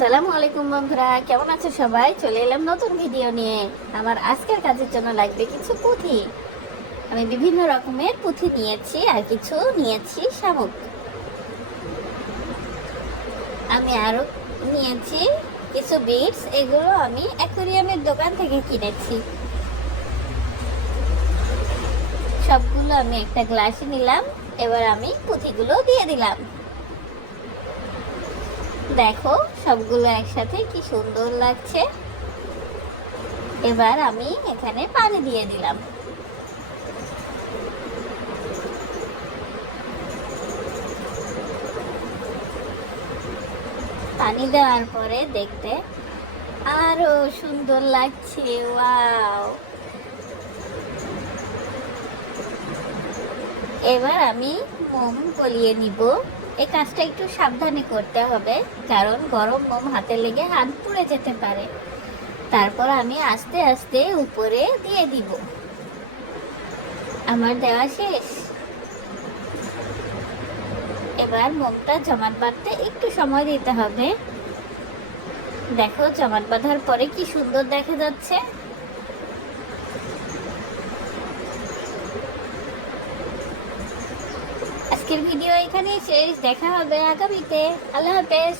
আসসালামু আলাইকুম বন্ধুরা, কেমন আছো সবাই? চলে এলাম নতুন ভিডিও নিয়ে। আমার আজকের কাজের জন্য লাগবে কিছু পুঁথি। আমি বিভিন্ন রকমের পুঁথি নিয়েছি আর কিছু নিয়েছি শামুক। আমি আরও নিয়েছি কিছু বিটস, এগুলো আমি অ্যাকোরিয়ামের দোকান থেকে কিনেছি। সবগুলো আমি একটা গ্লাসে নিলাম, এবার আমি পুঁথিগুলো দিয়ে দিলাম। দেখো, সবগুলো একসাথে কি সুন্দর লাগছে। এবার আমি এখানে পানি দিয়ে দিলাম। পানি দেওয়ার পরে দেখতে আরও সুন্দর লাগছে, ওয়াও। এবার আমি মোম গলিয়ে নিব। এই কাজটা একটু সাবধানে করতে হবে, কারণ গরম মোম হাতে লেগে হাত পুড়ে যেতে পারে। তারপর আমি আস্তে আস্তে উপরে দিয়ে দিব। আমার দেওয়া শেষ। এবার মোমটা জমাট বাঁধতে একটু সময় দিতে হবে। দেখো, জমাট বাঁধার পরে কি সুন্দর দেখা যাচ্ছে। আজকের ভিডিও এখানেই শেষ দেখা হবে আগামীতে। আল্লাহ হাফেজ।